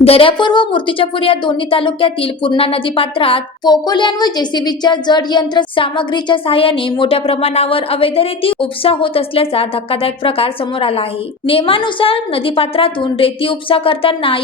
दर्यापूर व मूर्तिजापूर या दोन्ही तालुक्यातील पूर्णा नदीपात्रात पोकोलॅन व जेसीबीच्या जड यंत्र सामग्रीच्या सहाय्याने मोठ्या प्रमाणावर अवैध रेती उपसा होत असल्याचा धक्कादायक प्रकार समोर आला आहे। नियमानुसार नदीपात्रातून रेती उपसा करताना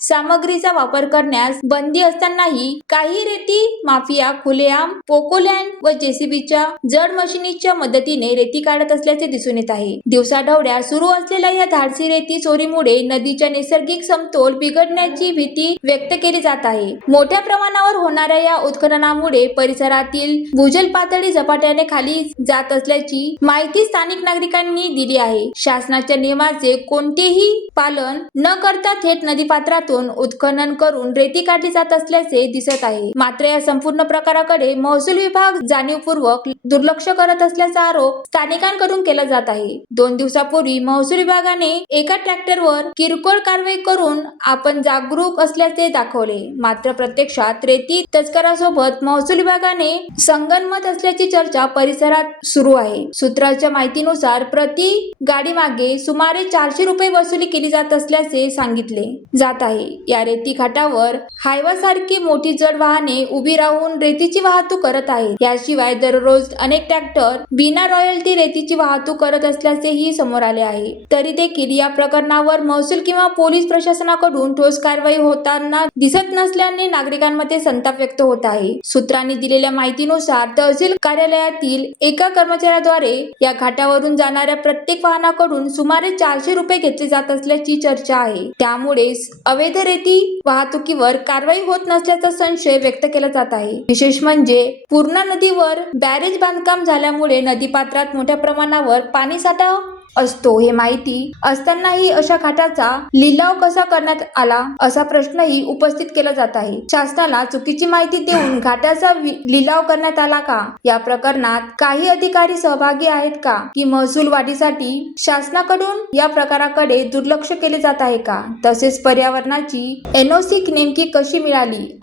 सामग्रीचा वापर करण्यास बंदी असतानाही काही रेती माफिया खुलेआम पोकोलॅन व जेसीबीच्या जड मशिनीच्या मदतीने रेती काढत असल्याचे दिसून येत आहे। दिवसाढवळ्या सुरू असलेल्या या धाडसी रेती चोरीमुळे नदीच्या नैसर्गिक समतोल बिघडण्याची भीती व्यक्त केली जात आहे। मोठ्या प्रमाणावर होणाऱ्या या उत्खननामुळे परिसरातील भूजल पातळी झपाट्याने खाली जात असल्याची माहिती स्थानिक नागरिकांनी दिली आहे। शासनाच्या नियमाचे कोणतेही पालन न करता थेट नदीपात्रातून उत्खनन करून रेती काढली जात असल्याचे दिसत आहे। मात्र या संपूर्ण प्रकाराकडे महसूल विभाग जाणीवपूर्वक दुर्लक्ष करत असल्याचा आरोप स्थानिकांकडून केला जात आहे। 2 दिवसापूर्वी महसूल विभागाने एका ट्रॅक्टरवर किरकोळ कारवाई करून आपण जागरूक असल्याचे दाखवले, मात्र प्रत्यक्षात रेती तस्करासोबत महसूल विभागाने संगनमत असल्याची चर्चा परिसरात सुरू आहे। सूत्रांच्या माहितीनुसार प्रति गाडी मागे सुमारे 400 रुपये वसुली केली जात असल्याचे सांगितले जात आहे। या रेती घाटावर हायवासारखी मोठी जड वाहने उभी राहून रेतीची वाहतूक करत आहेत। याशिवाय दररोज अनेक ट्रॅक्टर बिना रॉयल्टी रेतीची वाहतूक करत असल्याचेही समोर आले आहे। तरी देखील या प्रकरणावर महसूल किंवा पोलीस प्रशासनाकडून ठोस कारवाई होताना दिसत नसल्याने नागरिकांमध्ये संताप व्यक्त होत आहे। सूत्रांनी दिलेल्या माहितीनुसार तहसील कार्यालयातील एका कर्मचाऱ्याद्वारे या घाटावरून जाणाऱ्या प्रत्येक वाहनाकडून सुमारे 400 रुपये घेतले जात असल्याची चर्चा आहे। त्यामुळे अवैध रेती वाहतुकीवर कारवाई होत नसल्याचा संशय व्यक्त केला जात आहे। विशेष म्हणजे पूर्णा नदीवर बॅरेज बांधकाम झाल्यामुळे नदीपात्रात मोठ्या प्रमाणावर पाणीसाठा असतो हे माहिती असतानाही अशा घाटाचा लिलाव कसा करण्यात आला असा प्रश्नही उपस्थित केला जात आहे। शासनाला चुकीची माहिती देऊन घाटाचा लिलाव करण्यात आला का? या प्रकरणात काही अधिकारी सहभागी आहेत का? की महसूल वाढीसाठी शासनाकडून या प्रकाराकडे दुर्लक्ष केले जात आहे का? तसेच पर्यावरणाची NOC नेमकी कशी मिळाली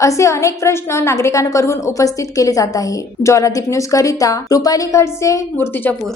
असे अनेक प्रश्न नागरिकांकडून उपस्थित केले जात आहे। ज्वालादीप न्यूज करिता रुपाली खडसे, मूर्तिजापूर।